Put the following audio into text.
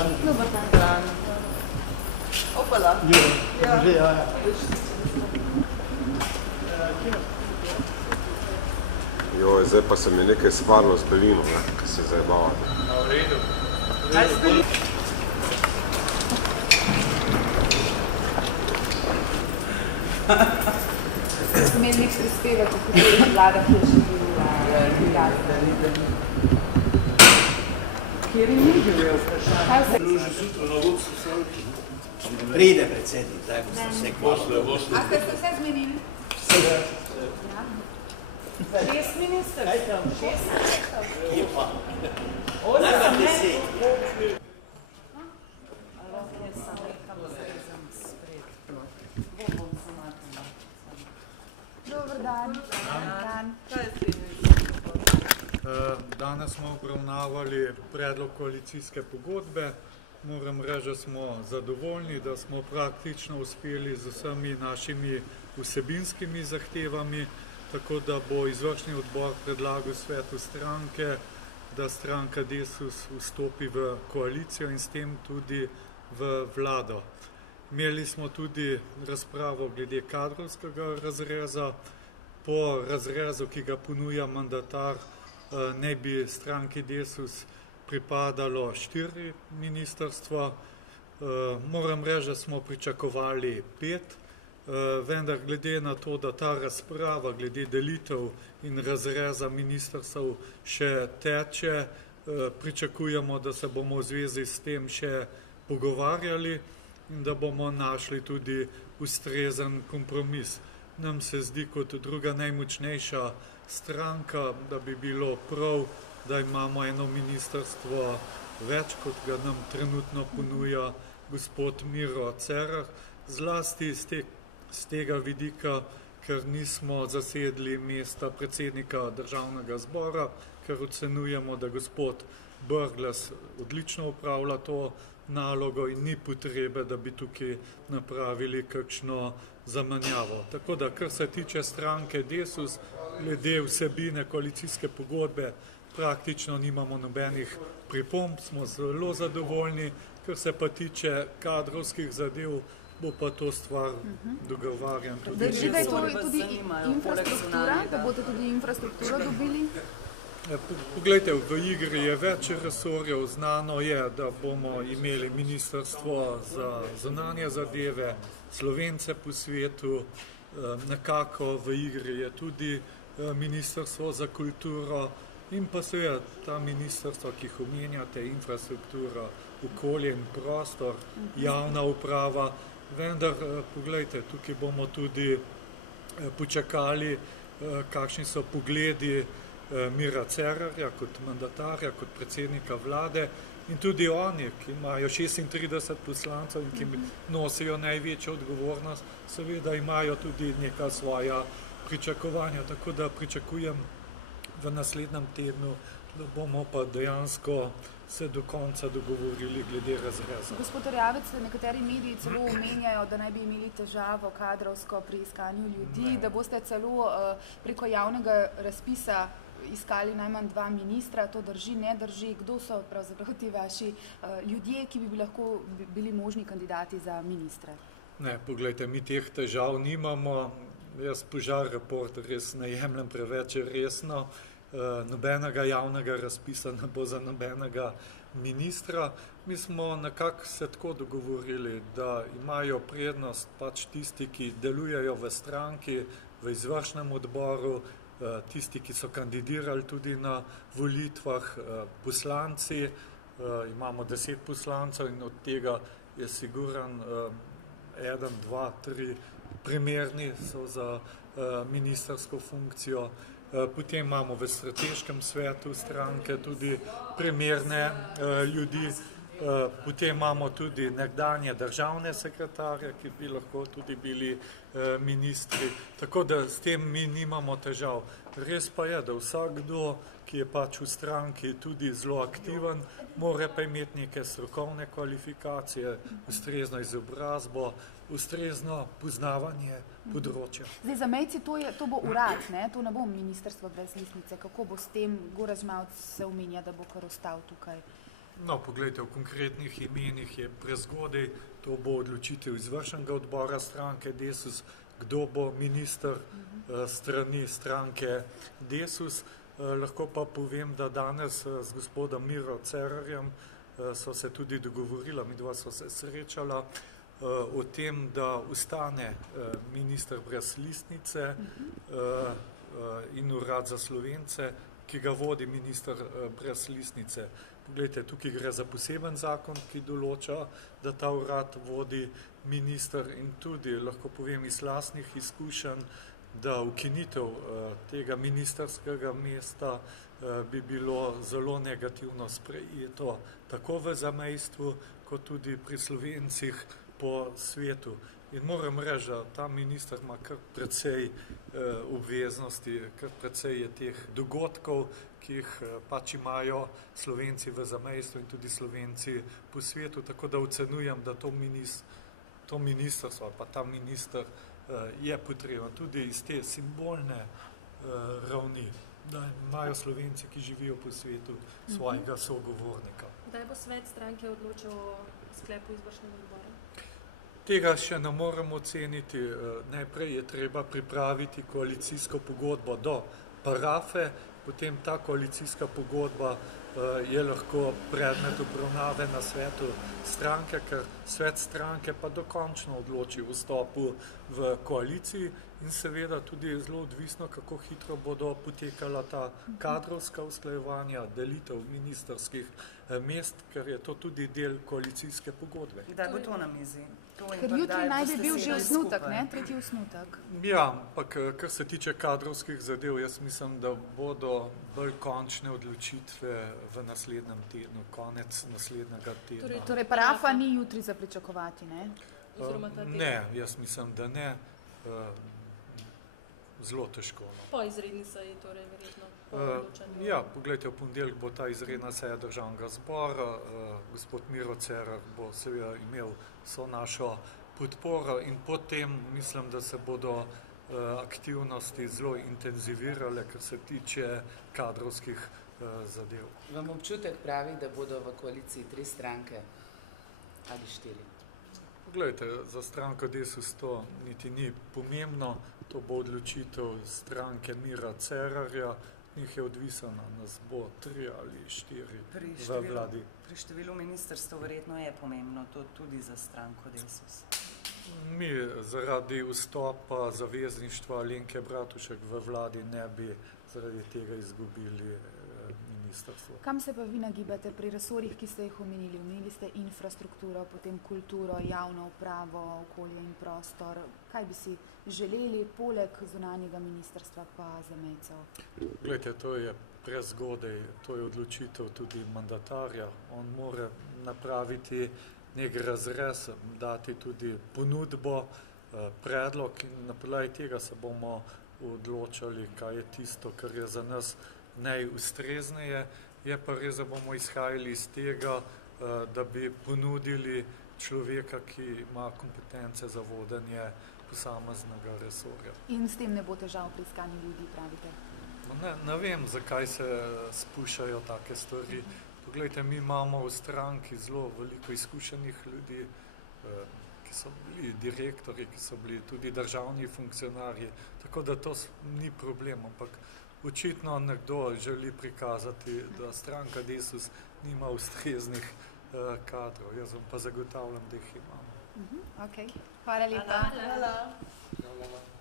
Dobar dan. Opala. Ja. Joj, zdaj pa se mi nekaj skvarilo s pelino, ki se zajebavate. V redu. Kaj s pelino? Ste imeli nek prispevek, v kateri vlada, ki je še bila Kjer je ni bil vprašanje? Kaj se Pride predsednik, zdaj boste se Boste. A ste se vse zmenili? Ja. 6 ministrstev. 6 ministrstev. je pa. 8 Najmanj ne? 10. Jaz sem rekam, da se rezem spred. Bom se matila. Dobar dan. Dan. Kaj je s tem? Danes smo obravnavali predlog koalicijske pogodbe. Moram reči, da smo zadovoljni, da smo praktično uspeli z vsemi našimi vsebinskimi zahtevami, tako da bo izvršni odbor predlagal svetu stranke, da stranka Desus vstopi v koalicijo in s tem tudi v vlado. Imeli smo tudi razpravo glede kadrovskega razreza. Po razrezu, ki ga ponuja mandatar, naj bi stranki Desus pripadalo 4 ministrstva. Moram reči, da smo pričakovali 5, vendar glede na to, da ta razprava glede delitev in razreza ministrstev še teče, pričakujemo, da se bomo v zvezi s tem še pogovarjali in da bomo našli tudi ustrezen kompromis. Nam se zdi kot druga najmočnejša stranka, da bi bilo prav, da imamo eno ministrstvo več, kot ga nam trenutno ponuja gospod Miro Cerar, zlasti z tega vidika, ker nismo zasedli mesta predsednika državnega zbora, ker ocenujemo, da gospod Brglez odlično upravlja to nalogo in ni potrebe, da bi tukaj napravili kakšno zamenjavo. Tako da, kar se tiče stranke Desus, glede vsebine koalicijske pogodbe, praktično nimamo nobenih pripomb, smo zelo zadovoljni, kar se pa tiče kadrovskih zadev, bo pa to stvar dogovarjan tudi. Drži, da je to tudi infrastruktura, da boste tudi infrastrukturo dobili? Poglejte, v igri je več resorjev, znano je, da bomo imeli ministrstvo za zunanje zadeve, Slovence po svetu, nekako v igri je tudi ministrstvo za kulturo in pa seveda ta ministrstva, ki jih omenjate, infrastruktura, okolje in prostor, javna uprava, vendar, poglejte, tukaj bomo tudi počakali, kakšni so pogledi Mira Cerarja kot mandatarja, kot predsednika vlade in tudi oni, ki imajo 36 poslancev in ki nosijo največjo odgovornost, seveda imajo tudi neka svoja pričakovanja, tako da pričakujem v naslednjem tednu, da bomo pa dejansko se do konca dogovorili glede razreza. Gospod Erjavec, nekateri mediji celo omenjajo, da naj bi imeli težavo kadrovsko pri iskanju ljudi, da boste celo preko javnega razpisa iskali najmanj 2 ministra, to drži, ne drži, kdo so pravzaprav ti vaši ljudje, ki bi lahko bili možni kandidati za ministre? Ne, poglejte, mi teh težav nimamo, jaz Požar report res ne jemljem preveč resno, nobenega javnega razpisa ne bo za nobenega ministra. Mi smo nekako se tako dogovorili, da imajo prednost pač tisti, ki delujejo v stranki, v izvršnem odboru, tisti, ki so kandidirali tudi na volitvah, poslanci, imamo 10 poslancev in od tega je siguran 1, 2, 3 primerni so za ministrsko funkcijo. Potem imamo v strateškem svetu stranke tudi primerne ljudi, potem imamo tudi nekdanje državne sekretarje, ki bi lahko tudi bili ministri, tako da s tem mi nimamo težav. Res pa je, da vsakdo, ki je pač v stranki tudi zelo aktiven, mora pa imeti neke strokovne kvalifikacije, ustrezno izobrazbo, ustrezno poznavanje področja. Zdaj, za Mejci to bo urad, ne? To ne bo ministrstvo brez listnice. Kako bo s tem? Gorazd Žmavc se omenja, da bo kar ostal tukaj No, poglejte, v konkretnih imenih je prezgodaj, to bo odločitev izvršnega odbora stranke Desus, kdo bo minister strani stranke Desus. Lahko pa povem, da danes z gospodom Miro Cerarjem so se tudi dogovorila, midva so se srečala o tem, da ostane minister brez listnice in urad za Slovence, ki ga vodi minister brez listnice. Poglejte, tukaj gre za poseben zakon, ki določa, da ta urad vodi minister in tudi, lahko povem iz lastnih izkušenj, da ukinitev tega ministerskega mesta bi bilo zelo negativno sprejeto tako v zamejstvu, kot tudi pri Slovencih po svetu. In moram reči, da ta minister ima kar precej obveznosti, kar precej je teh dogodkov, ki jih pač imajo Slovenci v zamejstvu in tudi Slovenci po svetu, tako da ocenujem, da to ministrstvo, pa ta minister je potreben tudi iz te simbolne ravni, da imajo Slovenci, ki živijo po svetu, svojega sogovornika. Kdaj bo svet stranke odločil o sklepu izvršnega odbora? Tega še ne moremo oceniti. Najprej je treba pripraviti koalicijsko pogodbo do parafe, potem ta koalicijska pogodba je lahko predmet obravnave na svetu stranke, ker svet stranke pa dokončno odloči o vstopu v koaliciji in seveda tudi zelo odvisno, kako hitro bodo potekala ta kadrovska usklajevanja, delitev ministerskih mest, ker je to tudi del koalicijske pogodbe. Kdaj bo to na mizi? Ker jutri naj bi bil že osnutek, ne? Tretji osnutek. Ja, ampak kar se tiče kadrovskih zadev, jaz mislim, da bodo bolj končne odločitve v naslednjem tednu, konec naslednjega tedna. Torej parafa ni jutri za pričakovati, ne? Ne, jaz mislim, da ne. Zelo težko. No. Po izredni seji, torej verjetno po odločanju. Ja, poglejte, v ponedeljek bo ta izredna seja državnega zbora, gospod Miro Cerar bo seveda imel vso našo podporo in potem mislim, da se bodo aktivnosti zelo intenzivirale, kar se tiče kadrovskih zadev. Vam občutek pravi, da bodo v koaliciji 3 stranke ali 4? Poglejte, za stranko Desus to niti ni pomembno, to bo odločitev stranke Mira Cerarja, njih je odvisno, nas bo 3 ali 4 v vladi. Pri številu ministrstv verjetno je pomembno to tudi za stranko Desus. Mi zaradi vstopa zavezništva Alenke Bratušek v vladi ne bi zaradi tega izgubili ministrstvo. Kam se pa vi nagibate pri resorjih, ki ste jih omenili? Omenili ste infrastrukturo, potem kulturo, javno upravo, okolje in prostor. Kaj bi si želeli poleg zunanjega ministrstva pa zamejcev? Glejte, to je prezgodaj, to je odločitev tudi mandatarja. On mora napraviti nek razrez, dati tudi ponudbo, predlog in na podlagi tega se bomo odločali, kaj je tisto, kar je za nas najustrezneje. Je pa res, da bomo izhajali iz tega, da bi ponudili človeka, ki ima kompetence za vodenje posameznega resorja. In s tem ne bo težav pri iskanju ljudi, pravite? Ne vem, zakaj se spuščajo take stvari. Poglejte, mi imamo v stranki zelo veliko izkušenih ljudi, ki so bili direktorji, ki so bili tudi državni funkcionarji, tako da to ni problem, ampak očitno nekdo želi prikazati, da stranka Desus nima ustreznih kadrov. Jaz vam pa zagotavljam, da jih imamo. Ok, hvala lepa. Hvala. Hvala.